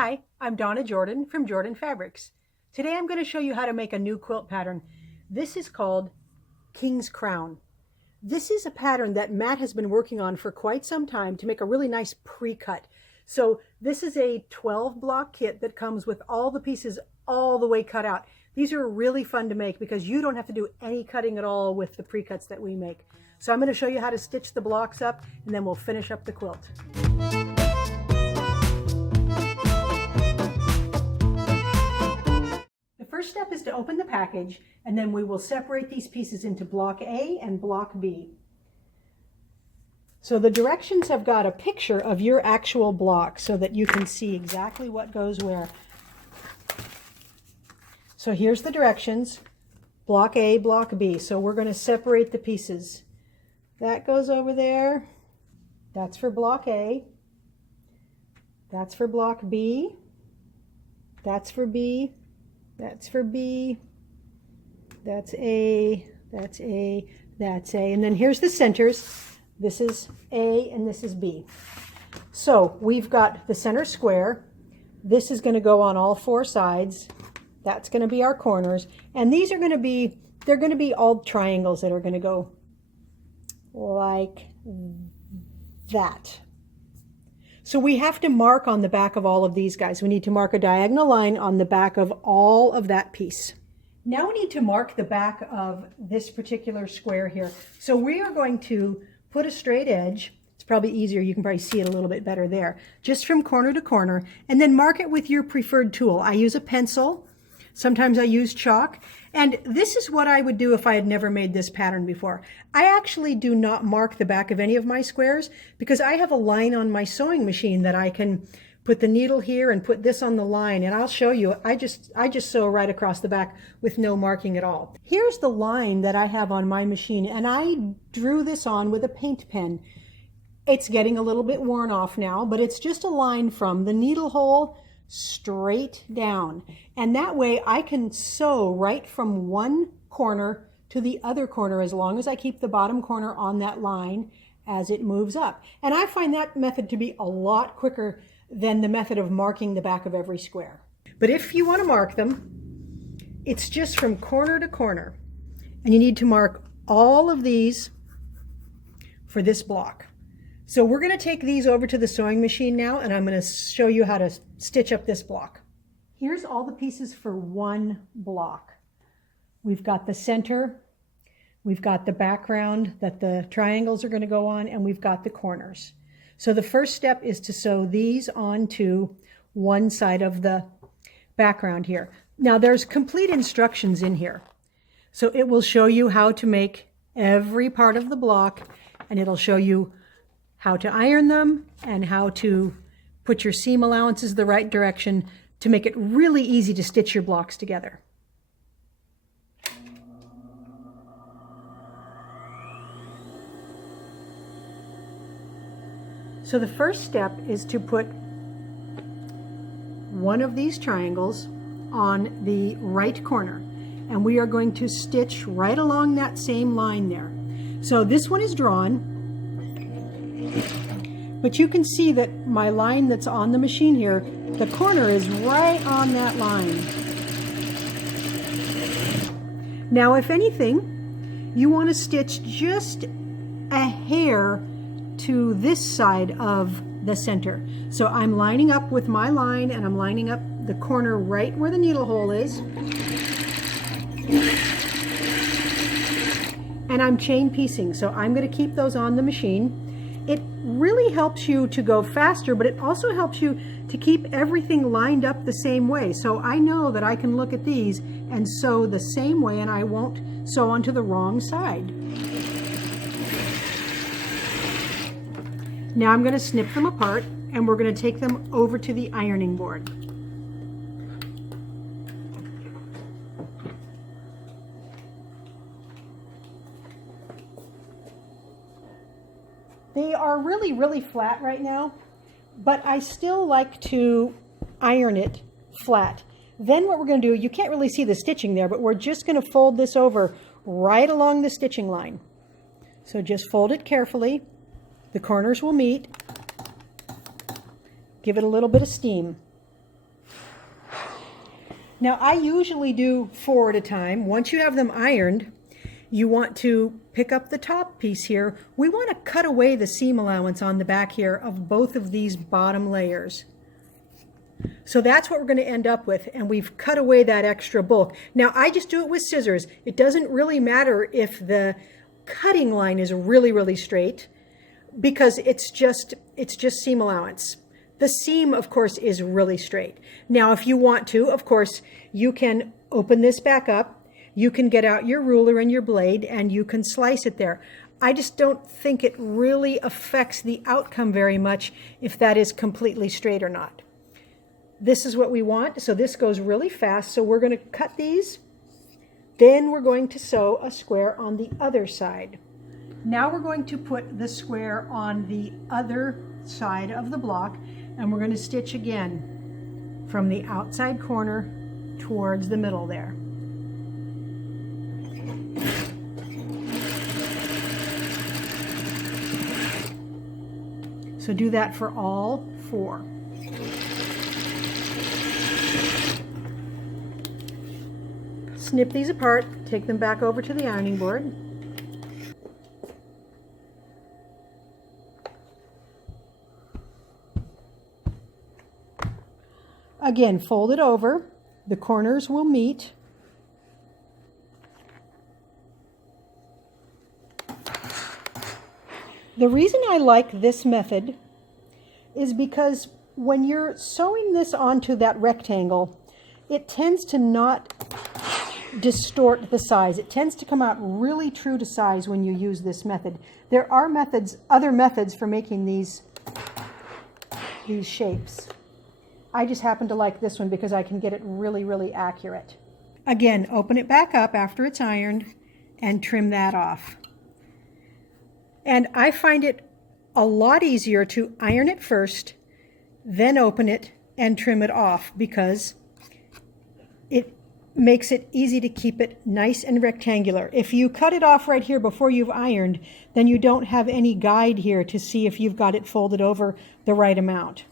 Hi, I'm Donna Jordan from Jordan Fabrics. Today I'm going to show you how to make a new quilt pattern. This is called King's Crown. This is a pattern that Matt has been working on for quite some time to make a really nice pre-cut. So this is a 12 block kit that comes with all the pieces all the way cut out. These are really fun to make because you don't have to do any cutting at all with the pre-cuts that we make. So I'm going to show you how to stitch the blocks up and then we'll finish up the quilt. First step is to open the package, and then we will separate these pieces into block A and block B. So the directions have got a picture of your actual block so that you can see exactly what goes where. So here's the directions, block A, block B. So we're going to separate the pieces. That goes over there. That's for block A. That's for block B. That's for B. That's for B, that's A, that's A, that's A. And then here's the centers. This is A and this is B. So we've got the center square. This is going to go on all four sides. That's going to be our corners. And these are going to be, they're going to be all triangles that are going to go like that. So we have to mark on the back of all of these guys. We need to mark a diagonal line on the back of all of that piece. Now we need to mark the back of this particular square here. So we are going to put a straight edge. It's probably easier. You can probably see it a little bit better there. Just from corner to corner. And then mark it with your preferred tool. I use a pencil. Sometimes I use chalk. And this is what I would do if I had never made this pattern before. I actually do not mark the back of any of my squares because I have a line on my sewing machine that I can put the needle here and put this on the line. And I'll show you, I just sew right across the back with no marking at all. Here's the line that I have on my machine, and I drew this on with a paint pen. It's getting a little bit worn off now, but it's just a line from the needle hole straight down, and that way I can sew right from one corner to the other corner as long as I keep the bottom corner on that line as it moves up. And I find that method to be a lot quicker than the method of marking the back of every square. But if you want to mark them, it's just from corner to corner, and you need to mark all of these for this block. So we're going to take these over to the sewing machine now, and I'm going to show you how to stitch up this block. Here's all the pieces for one block. We've got the center, we've got the background that the triangles are going to go on, and we've got the corners. So the first step is to sew these onto one side of the background here. Now there's complete instructions in here. So it will show you how to make every part of the block, and it'll show you how to iron them and how to put your seam allowances the right direction to make it really easy to stitch your blocks together. So the first step is to put one of these triangles on the right corner, and we are going to stitch right along that same line there. So this one is drawn, but you can see that my line that's on the machine here, the corner is right on that line. Now, if anything, you want to stitch just a hair to this side of the center. So I'm lining up with my line, and I'm lining up the corner right where the needle hole is. And I'm chain piecing, so I'm going to keep those on the machine. It really helps you to go faster, but it also helps you to keep everything lined up the same way. So I know that I can look at these and sew the same way, and I won't sew onto the wrong side. Now I'm going to snip them apart, and we're going to take them over to the ironing board. They are really, really flat right now, but I still like to iron it flat. Then what we're going to do, you can't really see the stitching there, but we're just going to fold this over right along the stitching line. So just fold it carefully. The corners will meet. Give it a little bit of steam. Now I usually do 4 at a time. Once you have them ironed, you want to pick up the top piece here. We want to cut away the seam allowance on the back here of both of these bottom layers. So that's what we're going to end up with, and we've cut away that extra bulk. Now I just do it with scissors. It doesn't really matter if the cutting line is really, really straight, because it's just seam allowance. The seam, of course, is really straight. Now, if you want to, of course, you can open this back up. You can get out your ruler and your blade and you can slice it there. I just don't think it really affects the outcome very much if that is completely straight or not. This is what we want, so this goes really fast. So we're going to cut these. Then we're going to sew a square on the other side. Now we're going to put the square on the other side of the block, and we're going to stitch again from the outside corner towards the middle there. So do that for all 4. Snip these apart, take them back over to the ironing board. Again, fold it over. The corners will meet. The reason I like this method is because when you're sewing this onto that rectangle, it tends to not distort the size. It tends to come out really true to size when you use this method. There are other methods for making these shapes. I just happen to like this one because I can get it really, really accurate. Again, open it back up after it's ironed and trim that off. And I find it a lot easier to iron it first, then open it and trim it off, because it makes it easy to keep it nice and rectangular. If you cut it off right here before you've ironed, then you don't have any guide here to see if you've got it folded over the right amount.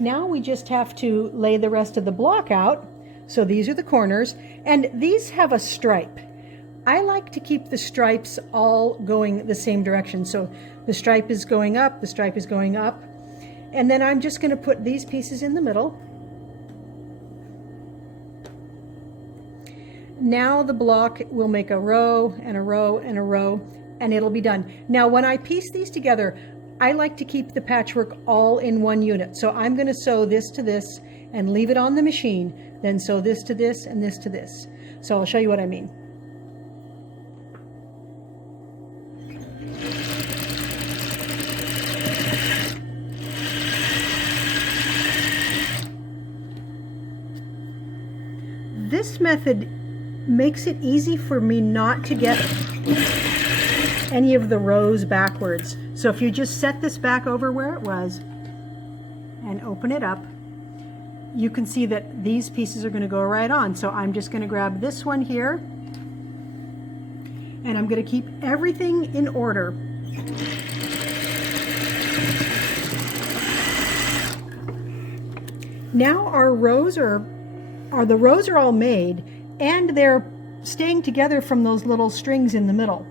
Now we just have to lay the rest of the block out. So these are the corners, and these have a stripe. I like to keep the stripes all going the same direction. So the stripe is going up, the stripe is going up. And then I'm just going to put these pieces in the middle. Now the block will make a row and a row and a row, and it'll be done. Now when I piece these together, I like to keep the patchwork all in one unit. So I'm going to sew this to this and leave it on the machine, then sew this to this and this to this. So I'll show you what I mean. This method makes it easy for me not to get any of the rows backwards. So if you just set this back over where it was and open it up, you can see that these pieces are going to go right on. So I'm just going to grab this one here, and I'm going to keep everything in order. Now our rows are all made, and they're staying together from those little strings in the middle.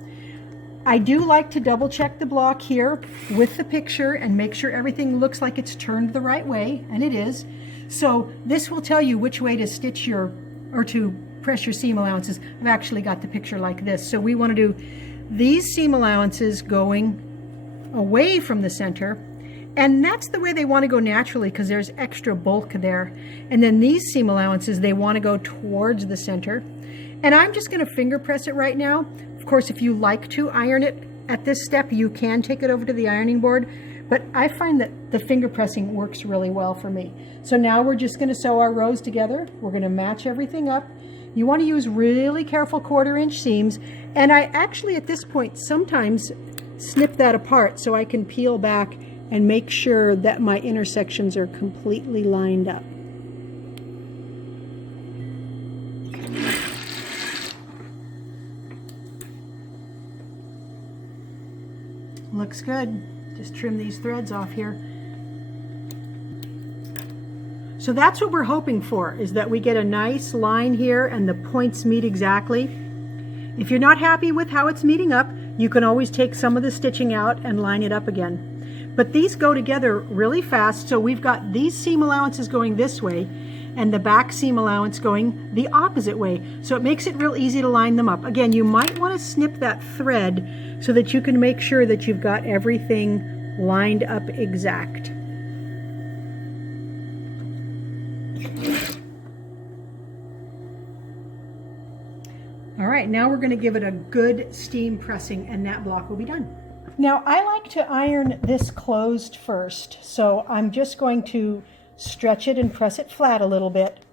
I do like to double check the block here with the picture and make sure everything looks like it's turned the right way, and it is. So this will tell you which way to stitch or to press your seam allowances. I've actually got the picture like this. So we want to do these seam allowances going away from the center, and that's the way they want to go naturally because there's extra bulk there. And then these seam allowances, they want to go towards the center. And I'm just going to finger press it right now. Of course, if you like to iron it at this step, you can take it over to the ironing board, but I find that the finger pressing works really well for me. So now we're just going to sew our rows together. We're going to match everything up. You want to use really careful 1/4 inch seams, and I actually at this point sometimes snip that apart so I can peel back and make sure that my intersections are completely lined up. Looks good. Just trim these threads off here. So that's what we're hoping for, is that we get a nice line here and the points meet exactly. If you're not happy with how it's meeting up, you can always take some of the stitching out and line it up again. But these go together really fast, so we've got these seam allowances going this way and the back seam allowance going the opposite way. So it makes it real easy to line them up. Again, you might want to snip that thread so that you can make sure that you've got everything lined up exact. All right, now we're going to give it a good steam pressing and that block will be done. Now I like to iron this closed first, so I'm just going to stretch it and press it flat a little bit.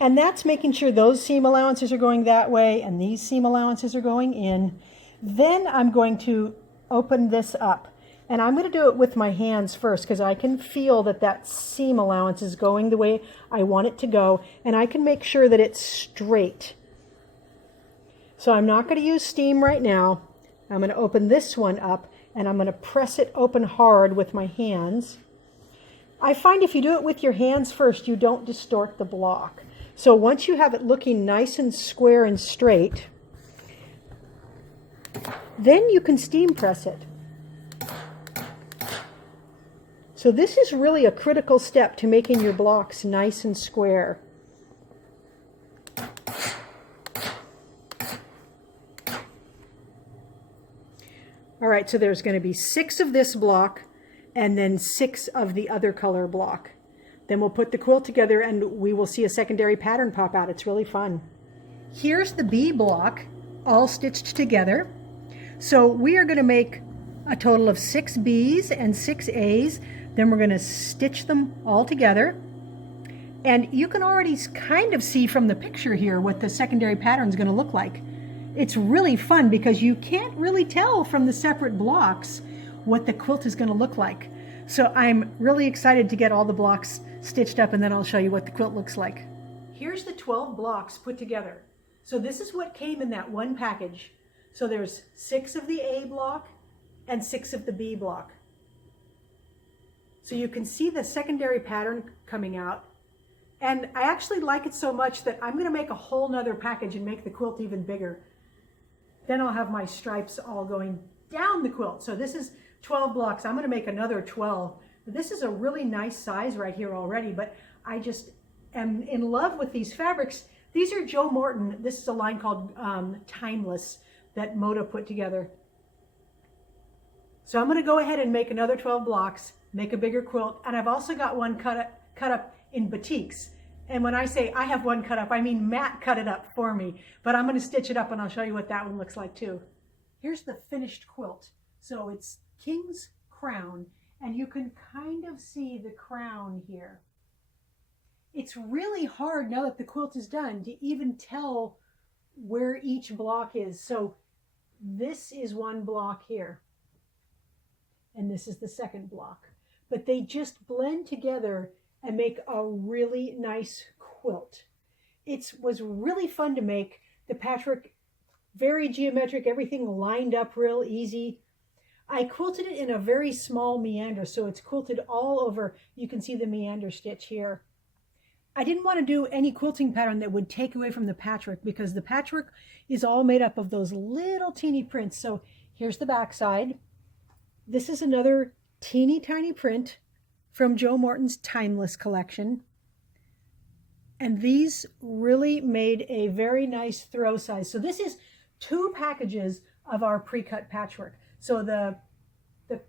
And that's making sure those seam allowances are going that way and these seam allowances are going in. Then I'm going to open this up. And I'm going to do it with my hands first because I can feel that that seam allowance is going the way I want it to go. And I can make sure that it's straight. So I'm not going to use steam right now. I'm going to open this one up and I'm going to press it open hard with my hands. I find if you do it with your hands first, you don't distort the block. So once you have it looking nice and square and straight, then you can steam press it. So this is really a critical step to making your blocks nice and square. All right, so there's going to be 6 of this block and then 6 of the other color block. Then we'll put the quilt together and we will see a secondary pattern pop out. It's really fun. Here's the B block all stitched together. So we are going to make a total of 6 B's and 6 A's. Then we're going to stitch them all together. And you can already kind of see from the picture here what the secondary pattern is going to look like. It's really fun because you can't really tell from the separate blocks what the quilt is going to look like. So I'm really excited to get all the blocks stitched up and then I'll show you what the quilt looks like. Here's the 12 blocks put together. So this is what came in that one package. So there's 6 of the A block and 6 of the B block. So you can see the secondary pattern coming out. And I actually like it so much that I'm going to make a whole nother package and make the quilt even bigger. Then I'll have my stripes all going down the quilt. So this is 12 blocks. I'm going to make another 12. This is a really nice size right here already, but I just am in love with these fabrics. These are Joe Morton. This is a line called Timeless that Moda put together. So I'm going to go ahead and make another 12 blocks, make a bigger quilt, and I've also got one cut up in batiks. And when I say I have one cut up, I mean Matt cut it up for me. But I'm going to stitch it up and I'll show you what that one looks like too. Here's the finished quilt. So it's King's Crown, and you can kind of see the crown here. It's really hard now that the quilt is done to even tell where each block is. So this is one block here. And this is the second block. But they just blend together and make a really nice quilt. It was really fun to make. The patchwork, very geometric, everything lined up real easy. I quilted it in a very small meander, so it's quilted all over. You can see the meander stitch here. I didn't want to do any quilting pattern that would take away from the patchwork because the patchwork is all made up of those little teeny prints. So here's the back side. This is another teeny tiny print from Joe Morton's Timeless collection. And these really made a very nice throw size. So this is 2 packages of our pre-cut patchwork. So the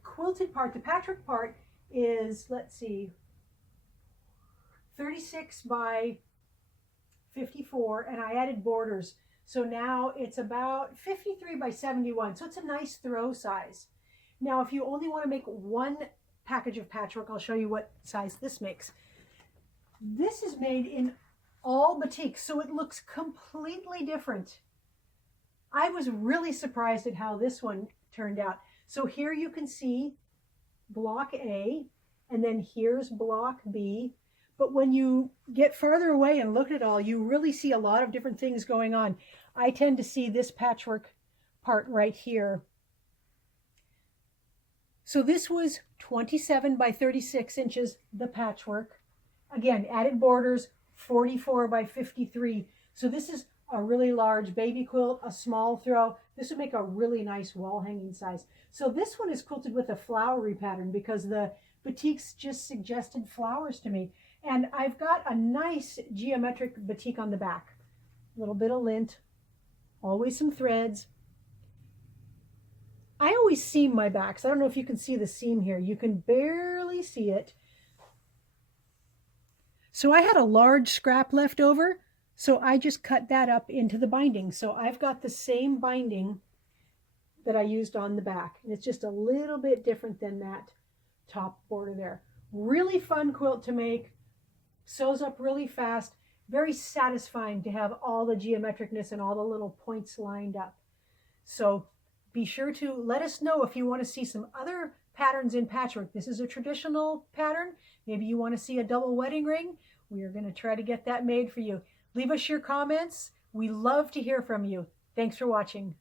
quilted part, the patchwork part is, let's see, 36 by 54, and I added borders. So now it's about 53 by 71. So it's a nice throw size. Now, if you only want to make one package of patchwork, I'll show you what size this makes. This is made in all batik, so it looks completely different. I was really surprised at how this one turned out. So here you can see block A, and then here's block B. But when you get farther away and look at it all, you really see a lot of different things going on. I tend to see this patchwork part right here. So this was 27 by 36 inches, the patchwork. Again, added borders, 44 by 53. So this is a really large baby quilt, a small throw. This would make a really nice wall hanging size. So this one is quilted with a flowery pattern because the batiks just suggested flowers to me. And I've got a nice geometric batik on the back. A little bit of lint, always some threads. I always seam my backs. I don't know if you can see the seam here. You can barely see it. So I had a large scrap left over, so I just cut that up into the binding. So I've got the same binding that I used on the back. And it's just a little bit different than that top border there. Really fun quilt to make. Sews up really fast. Very satisfying to have all the geometricness and all the little points lined up. So be sure to let us know if you want to see some other patterns in patchwork. This is a traditional pattern. Maybe you want to see a double wedding ring. We are going to try to get that made for you. Leave us your comments. We love to hear from you. Thanks for watching.